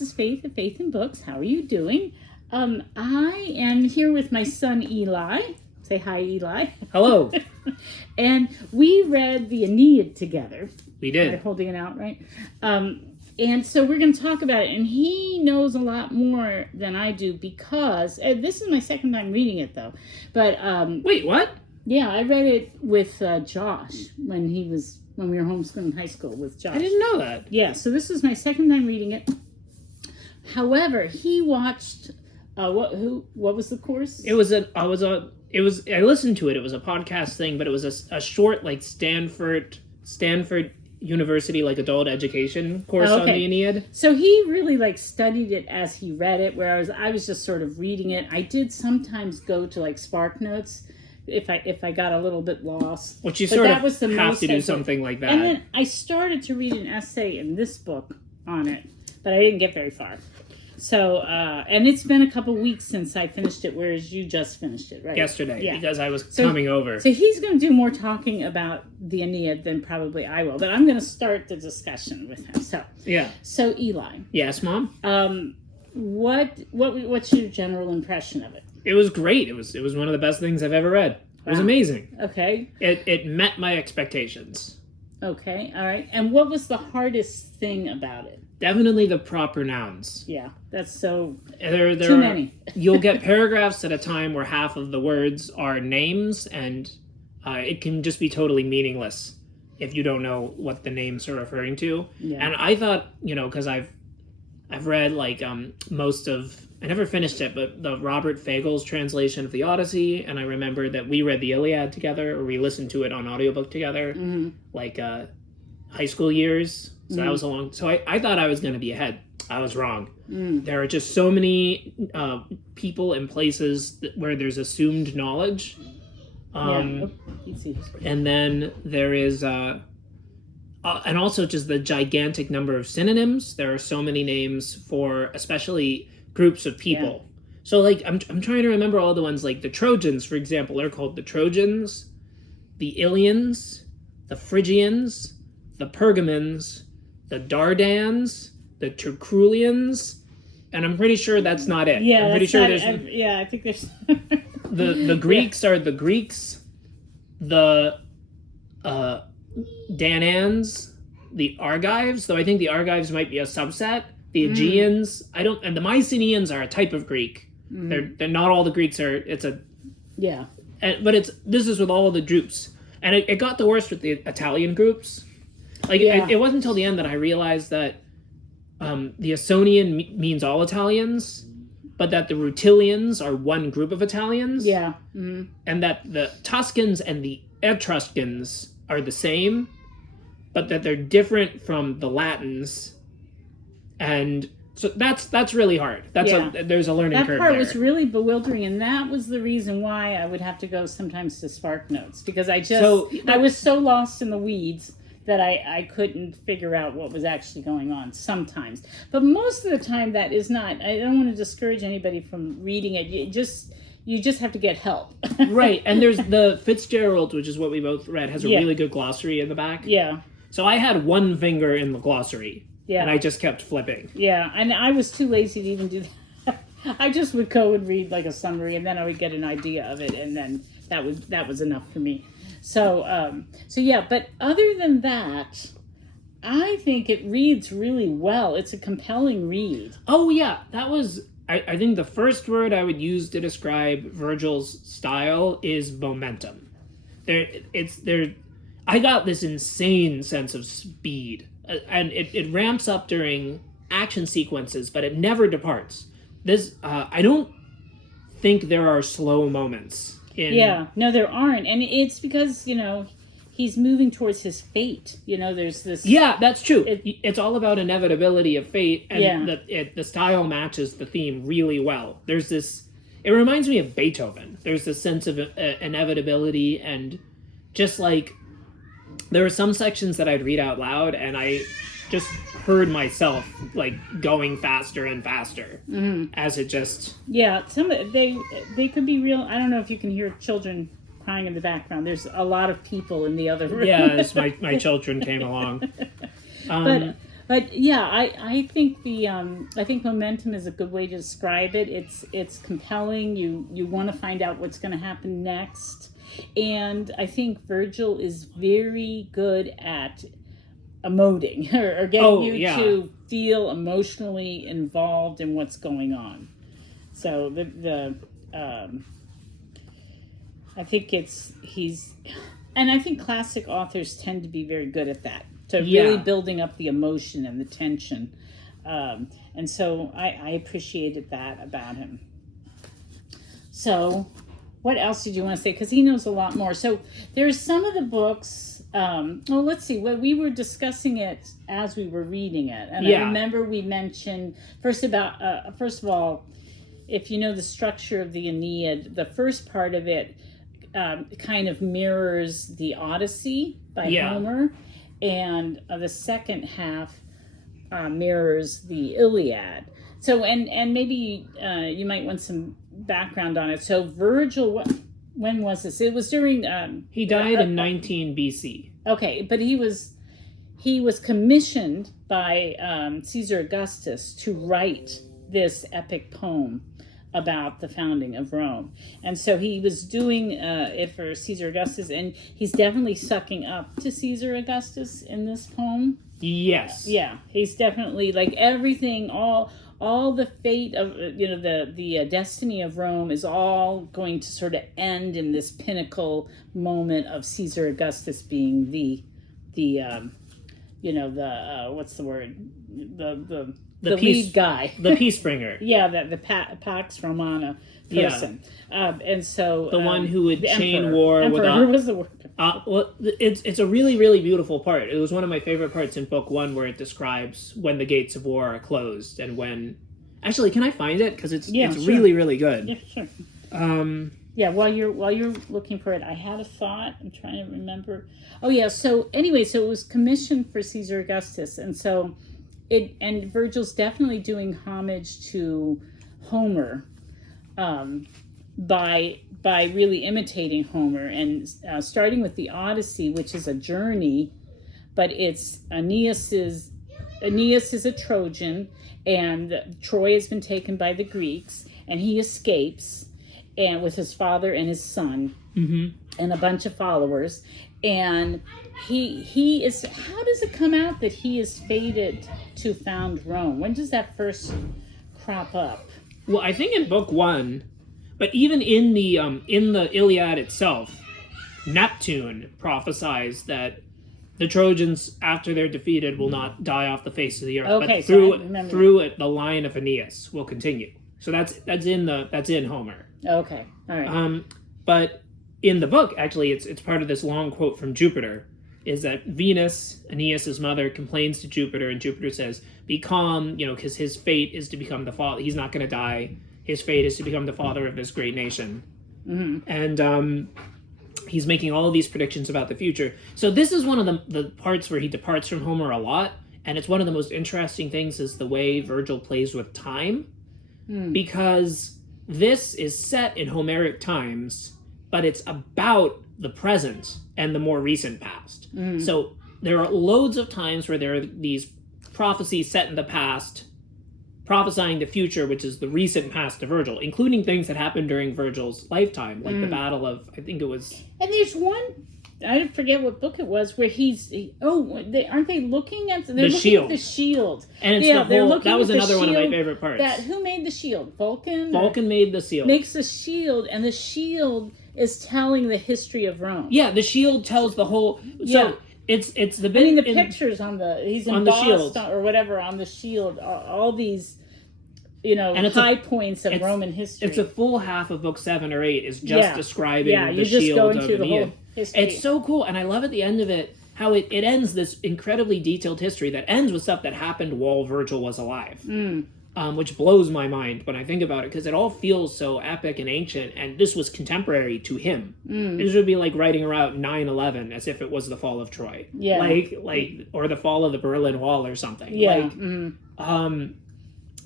this is Faith at Faith and Books. How are you doing? I am here with my son Eli. Say hi, Eli. Hello. And we read the Aeneid together. We did. I'm holding it out, right? And so we're going to talk about it. And he knows a lot more than I do because this is my second time reading it, though. But wait, what? Yeah, I read it with Josh when we were homeschooling high school with Josh. I didn't know that. Yeah, so this is my second time reading it. However, he watched what was the course? I listened to it. It was a podcast thing, but it was a short like Stanford University like adult education course on the Aeneid. So he really studied it as he read it, whereas I was just sort of reading it. I did sometimes go to Spark Notes if I got a little bit lost. Which you sort of have to do something like that. And then I started to read an essay in this book on it, but I didn't get very far. So, and it's been a couple weeks since I finished it, whereas you just finished it, right? Yesterday, because I was coming over. So he's going to do more talking about the Aeneid than probably I will, but I'm going to start the discussion with him. So, yeah. So Eli. Yes, Mom? What's your general impression of it? It was great. It was one of the best things I've ever read. It was amazing. Okay. It met my expectations. Okay, all right. And what was the hardest thing about it? Definitely the proper nouns. Yeah, that's so too many. You'll get paragraphs at a time where half of the words are names, and it can just be totally meaningless if you don't know what the names are referring to. Yeah. And I thought, because I've read most of, I never finished it, but the Robert Fagel's translation of the Odyssey, and I remember that we read the Iliad together, or we listened to it on audiobook together, high school years. So that was so I thought I was going to be ahead. I was wrong. There are just so many people and places where there's assumed knowledge. And then there is, and also just the gigantic number of synonyms. There are so many names for especially groups of people. Yeah. So I'm trying to remember all the ones, the Trojans, for example, are called the Trojans, the Ilians, the Phrygians, the Pergamons, the Dardans, the Terculians, and I'm pretty sure that's not it. Yeah, I'm pretty sure I think there's the Greeks are the Greeks, the Danans, the Argives, though I think the Argives might be a subset. The Aegeans, and the Mycenaeans are a type of Greek. They're not all the Greeks are. But this is with all of the groups, and it got the worst with the Italian groups. It wasn't until the end that I realized that the Ausonian means all Italians, but that the Rutilians are one group of Italians. Yeah. Mm-hmm. And that the Tuscans and the Etruscans are the same, but that they're different from the Latins. And so that's really hard. There's a learning curve there. That part was really bewildering, and that was the reason why I would have to go sometimes to Spark Notes, because I was so lost in the weeds that I couldn't figure out what was actually going on sometimes. But most of the time that is not. I don't want to discourage anybody from reading it. You just have to get help. Right, and there's the Fitzgerald, which is what we both read, has a really good glossary in the back. Yeah. So I had one finger in the glossary. Yeah. And I just kept flipping. Yeah, and I was too lazy to even do that. I just would go and read a summary, and then I would get an idea of it, and then that was enough for me. So yeah, but other than that, I think it reads really well. It's a compelling read. Oh yeah, that was, I think the first word I would use to describe Virgil's style is momentum. I got this insane sense of speed. And it ramps up during action sequences, but it never departs. I don't think there are slow moments. No, there aren't. And it's because, he's moving towards his fate. There's this... Yeah, that's true. It's all about inevitability of fate, and the style matches the theme really well. There's this... It reminds me of Beethoven. There's this sense of inevitability, and just there were some sections that I'd read out loud, and I just heard myself going faster and faster as it just... Yeah, they could be real. I don't know if you can hear children crying in the background. There's a lot of people in the other room. Yeah, my children came along. But yeah, I think I think momentum is a good way to describe it. It's compelling. You want to find out what's going to happen next, and I think Virgil is very good at emoting or getting you to feel emotionally involved in what's going on. So I think and I think classic authors tend to be very good at that. To really building up the emotion and the tension. And so I appreciated that about him. So what else did you want to say? Because he knows a lot more. So there's some of the books, well, let's see. Well, we were discussing it as we were reading it. And I remember we mentioned, first of all, if you know the structure of the Aeneid, the first part of it kind of mirrors the Odyssey by Homer. And the second half mirrors the Iliad. So, and maybe you might want some background on it. So, Virgil, when was this? It was during. He died in 19 BC. Okay, but he was commissioned by Caesar Augustus to write this epic poem about the founding of Rome. And so he was doing it for Caesar Augustus, and he's definitely sucking up to Caesar Augustus in this poem. Yes. Yeah, he's definitely, like, everything, all the fate of, the destiny of Rome is all going to sort of end in this pinnacle moment of Caesar Augustus being the what's the word? The lead guy. The peace bringer. Yeah, the Pax Romana person. And so... the one who would chain Emperor. war Emperor without... was the word. Well, it's a really, really beautiful part. It was one of my favorite parts in book 1 where it describes when the gates of war are closed and when... Actually, can I find it? Because it's really, really good. Yeah, sure. While you're looking for it, I had a thought. I'm trying to remember. Oh, yeah. So anyway, so it was commissioned for Caesar Augustus. And so... and Virgil's definitely doing homage to Homer by really imitating Homer and starting with the Odyssey, which is a journey, but it's Aeneas is a Trojan, and Troy has been taken by the Greeks, and he escapes, and with his father and his son and a bunch of followers, and he is. How does it come out that he is fated to found Rome? When does that first crop up? Well, I think in book 1, but even in the Iliad itself, Neptune prophesies that the Trojans, after they're defeated, will not die off the face of the earth. Okay, but through it, the line of Aeneas will continue. So that's in Homer. Okay, all right. But in the book, actually, it's part of this long quote from Jupiter. Is that Venus, Aeneas' mother, complains to Jupiter, and Jupiter says, "Be calm, because his fate is to become the father. He's not going to die. His fate is to become the father of this great nation." And he's making all of these predictions about the future. So this is one of the parts where he departs from Homer a lot, and it's one of the most interesting things is the way Virgil plays with time, because this is set in Homeric times, but it's about the present and the more recent past. So there are loads of times where there are these prophecies set in the past, prophesying the future, which is the recent past to Virgil, including things that happened during Virgil's lifetime, like the Battle of, I think it was... And there's one, I forget what book it was, where aren't they looking at... They're looking shield. At the shield. And it's that was another one of my favorite parts. Who made the shield? Vulcan? Vulcan made the shield. Makes the shield, and the shield is telling the history of Rome. Yeah, the shield tells the whole... So it's the bit... I mean, the pictures on the... He's embossed on the shield. Or whatever on the shield. All these... and it's high points of Roman history. It's a full half of book 7 or 8 is just describing the just shield going of through the Aeneid. whole history. It's so cool, and I love at the end of it how it ends this incredibly detailed history that ends with stuff that happened while Virgil was alive, which blows my mind when I think about it, because it all feels so epic and ancient, and this was contemporary to him. This would be like writing about 9/11 as if it was the fall of Troy, like or the fall of the Berlin Wall or something.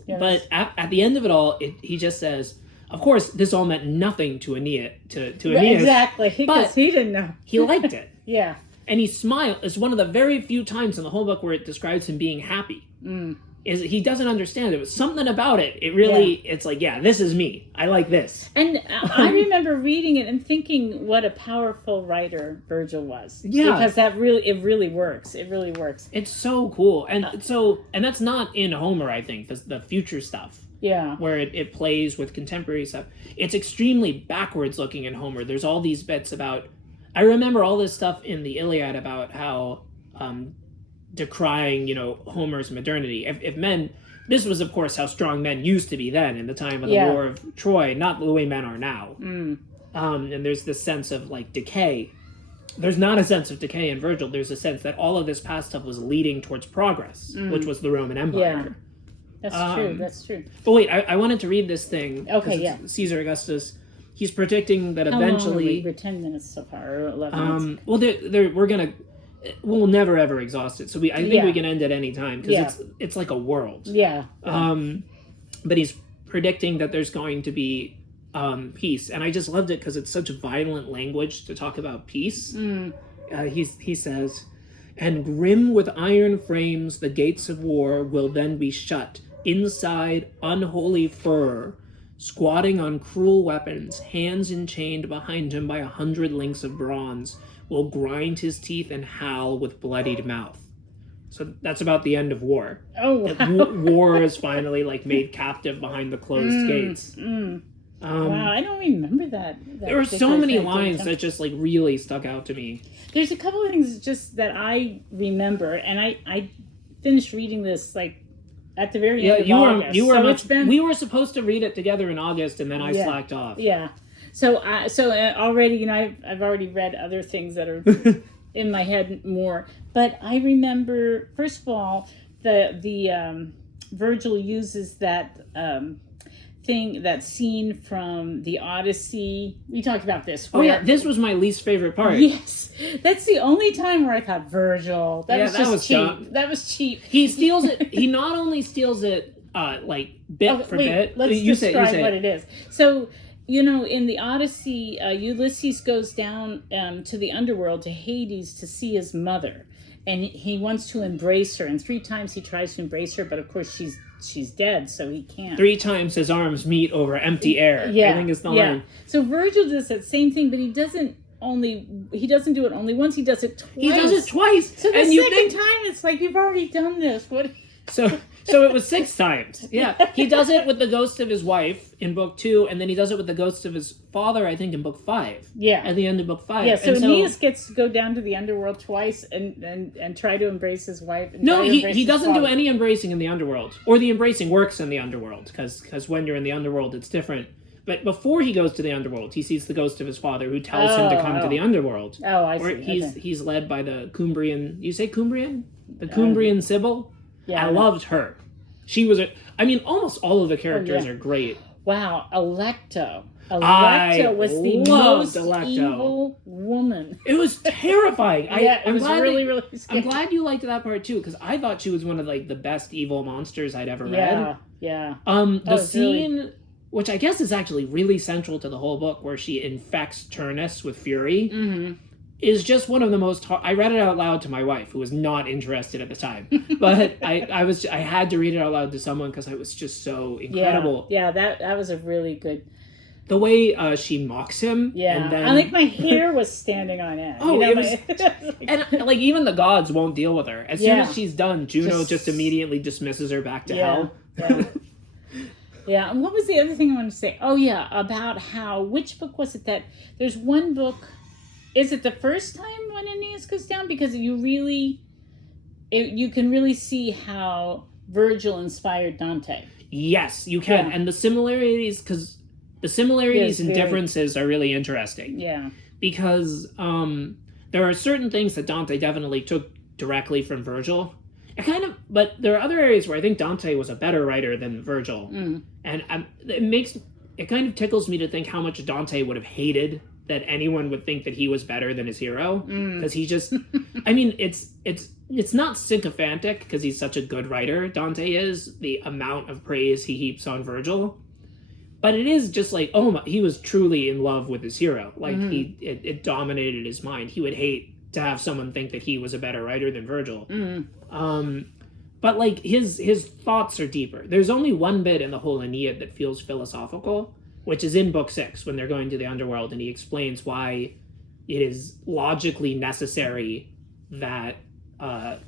But at the end of it all, he just says, of course, this all meant nothing to Aeneas. To Aeneas. Exactly, because he didn't know. He liked it. Yeah. and he smiles. It's one of the very few times in the whole book where it describes him being happy. Is he doesn't understand it, but something about it. It really, it's like, yeah, this is me. I like this. And I remember reading it and thinking what a powerful writer Virgil was. Yeah, because it really works. It really works. It's so cool, and and that's not in Homer. I think the future stuff. Yeah, where it plays with contemporary stuff. It's extremely backwards looking in Homer. There's all these bits about. I remember all this stuff in the Iliad about how. Decrying, Homer's modernity. If men, this was of course how strong men used to be then in the time of the War of Troy, not the way men are now. And there's this sense of like decay. There's not a sense of decay in Virgil. There's a sense that all of this past stuff was leading towards progress, which was the Roman Empire. Yeah, that's true. That's true. But wait, I wanted to read this thing. Okay, yeah. Caesar Augustus. He's predicting that eventually. We're 10 minutes so far, or 11 minutes. Well, we're gonna. We'll never ever exhaust it, so I think we can end at any time because it's like a world. Yeah. But he's predicting that there's going to be peace, and I just loved it because it's such violent language to talk about peace. He says, "And grim with iron frames, the gates of war will then be shut. Inside, unholy furor, squatting on cruel weapons, hands enchained behind him by 100 links of bronze." Will grind his teeth and howl with bloodied mouth. So that's about the end of war. Oh, wow. War is finally like made captive behind the closed gates. Wow, I don't remember that there were so many lines that just like really stuck out to me. There's a couple of things just that I remember, and I finished reading this like at the very end of August. We were supposed to read it together in August, and then I slacked off. Yeah. So already, I've already read other things that are in my head more. But I remember, first of all, the Virgil uses that that scene from the Odyssey. We talked about this. This was my least favorite part. Yes, that's the only time where I thought Virgil. That was cheap. Dumb. That was cheap. He steals it. He not only steals it like bit for bit. Let's describe what it is. So. In the Odyssey, Ulysses goes down to the underworld, to Hades, to see his mother. And he wants to embrace her. And 3 times he tries to embrace her, but of course she's dead, so he can't. 3 times his arms meet over empty air. Yeah, I think it's the line. So Virgil does that same thing, but he doesn't do it only once, he does it twice. He does it twice. So the second time, it's like, you've already done this. What? So it was 6 times. Yeah. He does it with the ghost of his wife in book 2, and then he does it with the ghost of his father, I think, in book 5. Yeah. At the end of book 5. Yeah, so Aeneas gets to go down to the underworld twice and try to embrace his wife. He doesn't do any embracing in the underworld. Or the embracing works in the underworld, because when you're in the underworld, it's different. But before he goes to the underworld, he sees the ghost of his father who tells him to come to the underworld. Oh, I see. He's led by the Cumbrian... You say Cumbrian? The Cumbrian Sibyl? Yeah, I loved her. She was almost all of the characters are great. Wow, Alecto. Alecto was the most evil woman. It was terrifying. It was really, really scary. I'm glad you liked that part too, because I thought she was one of like the best evil monsters I'd ever read. Yeah. The scene, which I guess is actually really central to the whole book, where she infects Turnus with fury. Mm-hmm. Is just one of the most. I read it out loud to my wife, who was not interested at the time, but I had to read it out loud to someone because it was just so incredible. Yeah, that was a really good. The way she mocks him. Yeah, and then, I think my hair was standing on end. Oh, it was, and like even the gods won't deal with her. As soon as she's done, Juno just immediately dismisses her back to hell. Yeah. Yeah, and what was the other thing I wanted to say? Oh yeah, about which book was it that there's one book. Is it the first time when Aeneas goes down? Because you can really see how Virgil inspired Dante. Yes, you can. And the similarities and differences are really interesting. Yeah. Because there are certain things that Dante definitely took directly from Virgil. But there are other areas where I think Dante was a better writer than Virgil. And it kind of tickles me to think how much Dante would have hated that anyone would think that he was better than his hero, because he just it's not sycophantic because he's such a good writer. Dante is the amount of praise he heaps on Virgil, but it is just like, he was truly in love with his hero. Like it dominated his mind. He would hate to have someone think that he was a better writer than Virgil. Mm-hmm. But like his thoughts are deeper. There's only one bit in the whole Aeneid that feels philosophical, which is in book 6 when they're going to the underworld, and he explains why it is logically necessary that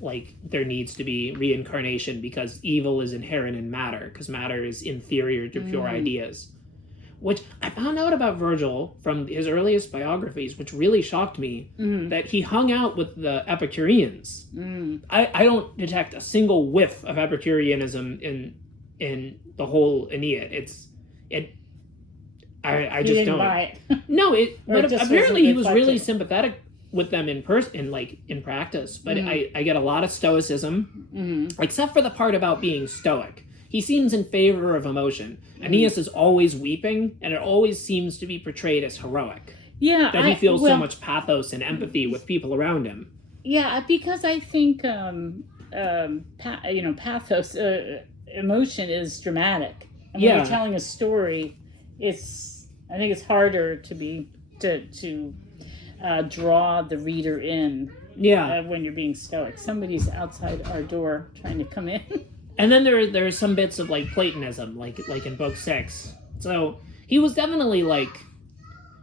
like there needs to be reincarnation because evil is inherent in matter, because matter is inferior to pure ideas. Which I found out about Virgil from his earliest biographies, which really shocked me, that he hung out with the Epicureans. I don't detect a single whiff of Epicureanism in the whole Aeneid. I just don't buy it. No, but apparently he was really reflective. sympathetic with them in practice. But I get a lot of stoicism, except for the part about being stoic. He seems in favor of emotion. Aeneas is always weeping, and it always seems to be portrayed as heroic. Yeah, that he feels so much pathos and empathy with people around him. Yeah, because I think pathos, emotion is dramatic. And when you're telling a story, I think it's harder to draw the reader in. Yeah, when you're being stoic. Somebody's outside our door trying to come in. And then there are some bits of like Platonism, like in book 6. So he was definitely like,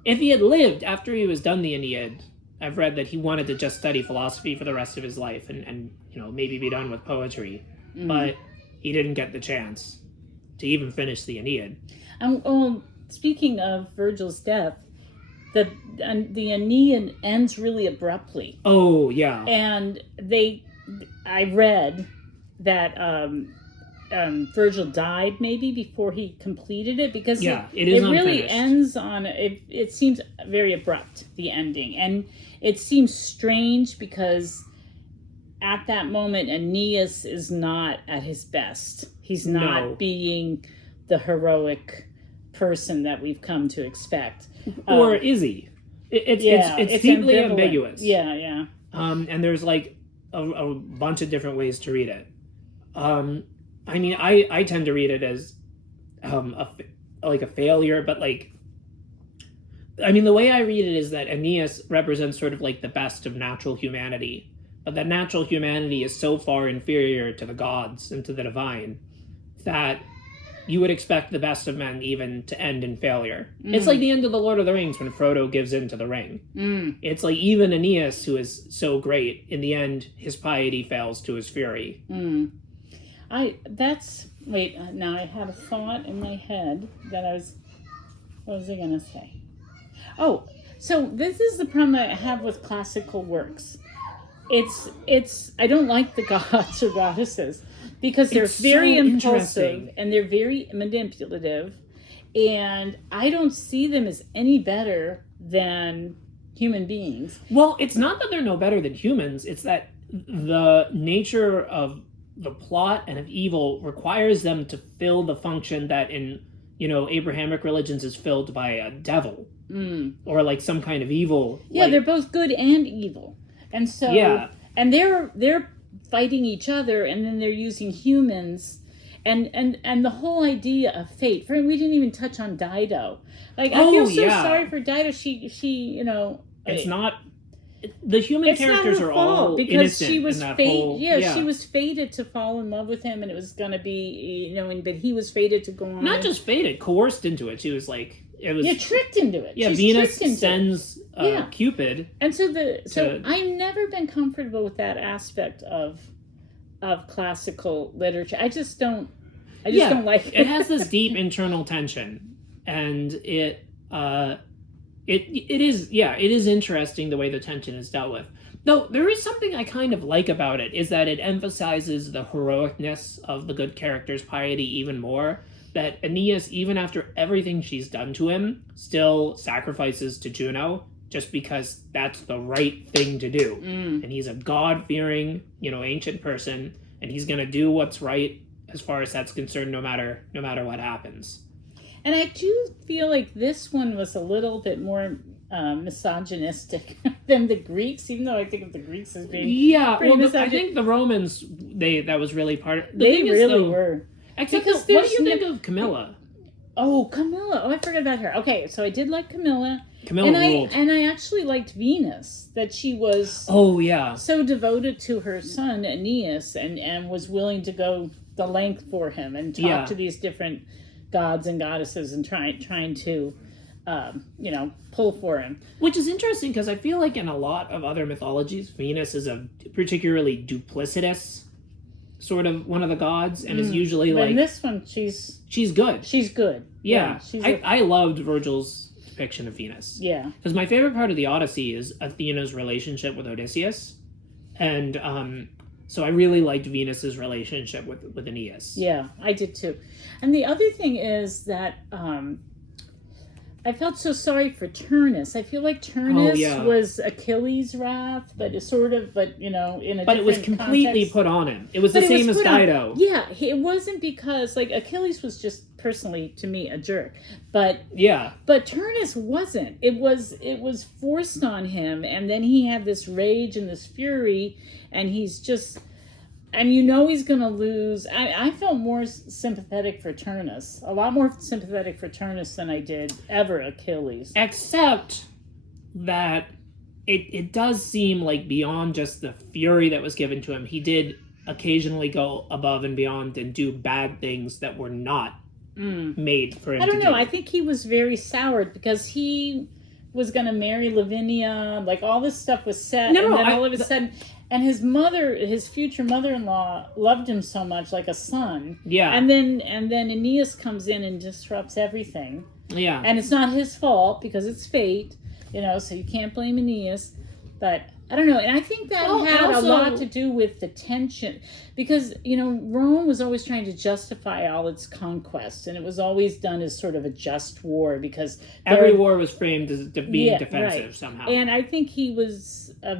if he had lived after he was done the Aeneid, I've read that he wanted to just study philosophy for the rest of his life and maybe be done with poetry, but he didn't get the chance to even finish the Aeneid. Speaking of Virgil's death, the Aeneid ends really abruptly. Oh yeah, and I read that Virgil died maybe before he completed it because it really ends on it seems very abrupt, the ending, and it seems strange because at that moment Aeneas is not at his best. He's not being the heroic person that we've come to expect. Or is he? It's deeply ambivalent. ambiguous. Yeah. And there's like a bunch of different ways to read it. I mean, I tend to read it as a failure, but like, I mean, the way I read it is that Aeneas represents sort of like the best of natural humanity, but that natural humanity is so far inferior to the gods and to the divine that you would expect the best of men even to end in failure. It's like the end of the Lord of the Rings when Frodo gives in to the ring. It's like even Aeneas, who is so great, in the end, his piety fails to his fury. Now I had a thought in my head that what was I going to say? Oh, so this is the problem I have with classical works. I don't like the gods or goddesses because they're very impulsive and they're very manipulative, and I don't see them as any better than human beings. Well, it's not that they're no better than humans, it's that the nature of the plot and of evil requires them to fill the function that in Abrahamic religions is filled by a devil or like some kind of evil. Yeah, they're both good and evil, and so and they're fighting each other, and then they're using humans, and the whole idea of fate. We didn't even touch on Dido. Like I feel so sorry for Dido. She it's not. The human characters are all because innocent she was in that whole... she was fated to fall in love with him, and it was going to be but he was fated to go on. Not just fated, coerced into it. She was like tricked into it. Yeah, She's Venus sends Cupid. And so I've never been comfortable with that aspect of classical literature. I just don't like it. It has this deep internal tension, and it is interesting the way the tension is dealt with. Though there is something I kind of like about it, is that it emphasizes the heroicness of the good character's piety even more. That Aeneas, even after everything she's done to him, still sacrifices to Juno just because that's the right thing to do. And he's a God-fearing, ancient person, and he's going to do what's right as far as that's concerned, no matter what happens. And I do feel like this one was a little bit more misogynistic than the Greeks, even though I think of the Greeks as being I think the Romans, that was really part of... They really were. Except what do you think of Camilla? Oh, Camilla. Oh, I forgot about her. Okay, so I did like Camilla. Camilla ruled. And I actually liked Venus, that she was so devoted to her son Aeneas and was willing to go the length for him and talk to these different gods and goddesses and trying to pull for him. Which is interesting because I feel like in a lot of other mythologies, Venus is a particularly duplicitous sort of one of the gods, and is usually but like in this one she's good. She's good. Yeah, I loved Virgil's depiction of Venus. Yeah, because my favorite part of the Odyssey is Athena's relationship with Odysseus, and so I really liked Venus's relationship with Aeneas. Yeah, I did too. And the other thing is that I felt so sorry for Turnus. I feel like Turnus was Achilles' wrath, but it's sort of, in a different But it was completely context. put on him. It was the same as Dido. Yeah, it wasn't because, Achilles was just, personally, to me, a jerk. But Turnus wasn't. It was forced on him, and then he had this rage and this fury, and he's just... And he's going to lose. I felt more sympathetic for Turnus. A lot more sympathetic for Turnus than I did ever Achilles. Except that it does seem like beyond just the fury that was given to him, he did occasionally go above and beyond and do bad things that were not made for him to do. I don't know. I think he was very soured because he was going to marry Lavinia. All this stuff was set. And then all of a sudden... And his future mother-in-law loved him so much, like a son. Yeah. And then Aeneas comes in and disrupts everything. Yeah. And it's not his fault because it's fate, so you can't blame Aeneas. But I don't know. And I think that had a lot to do with the tension. Because, Rome was always trying to justify all its conquests. And it was always done as sort of a just war because... Every war was framed as being defensive somehow. And I think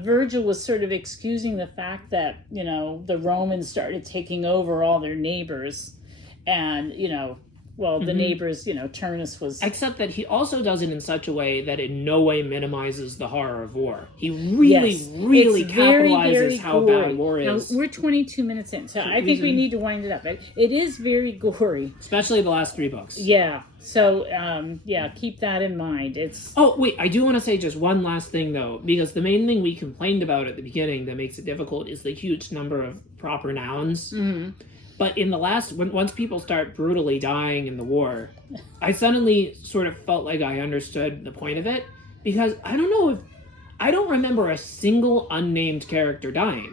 Virgil was sort of excusing the fact that, the Romans started taking over all their neighbors. And, the neighbors, Turnus was... Except that he also does it in such a way that in no way minimizes the horror of war. He really capitalizes how bad war is. Now, we're 22 minutes in, so I think we need to wind it up. It is very gory. Especially the last 3 books. Yeah. So, keep that in mind. Oh, wait, I do want to say just one last thing, though, because the main thing we complained about at the beginning that makes it difficult is the huge number of proper nouns. Mm-hmm. But in the once people start brutally dying in the war, I suddenly sort of felt like I understood the point of it, because I don't remember a single unnamed character dying.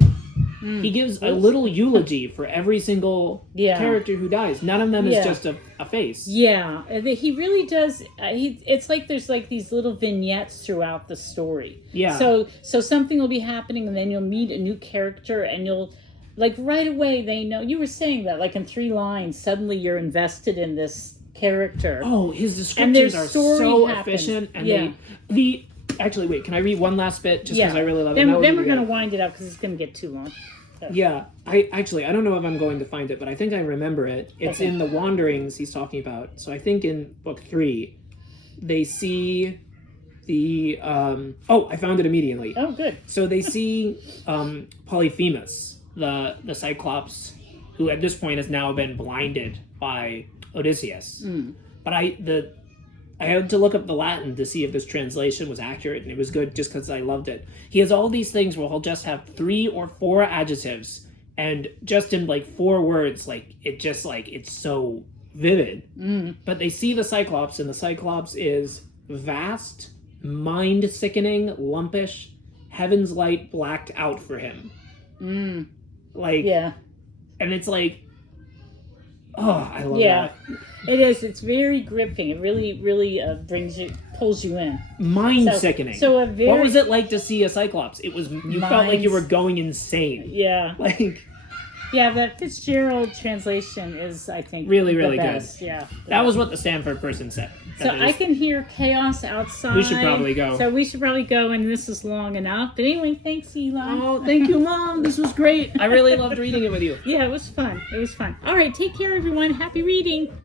He gives a little eulogy for every single character who dies. None of them is just a face. Yeah, he really does. It's like there's these little vignettes throughout the story. Yeah. So something will be happening, and then you'll meet a new character, and you'll... right away, they know. You were saying that, in 3 lines, suddenly you're invested in this character. Oh, his descriptions are so efficient. And actually, wait, can I read one last bit? Just because I really love it. Then we're going to wind it up because it's going to get too long. So. Yeah, I don't know if I'm going to find it, but I think I remember it. It's in the wanderings he's talking about. So I think in book 3, they see the... I found it immediately. Oh, good. So they see Polyphemus, the Cyclops, who at this point has now been blinded by Odysseus. But I had to look up the Latin to see if this translation was accurate, and it was good just because I loved it. He has all these things where he'll just have 3 or 4 adjectives, and just in 4 words, it's so vivid. But they see the Cyclops, and the Cyclops is vast, mind-sickening, lumpish, heaven's light blacked out for him. And it's I love that. It is. It's very gripping. It really, really pulls you in. Mind-sickening. What was it like to see a Cyclops? It was, you felt like you were going insane. Yeah. Yeah, the Fitzgerald translation is, I think, really, the really best. good. Yeah. That was what the Stanford person said. I can hear chaos outside. We should probably go. So we should probably go, and this is long enough. But anyway, thanks, Eli. Oh, thank you, Mom. This was great. I really loved reading it with you. Yeah, it was fun. All right, take care, everyone. Happy reading.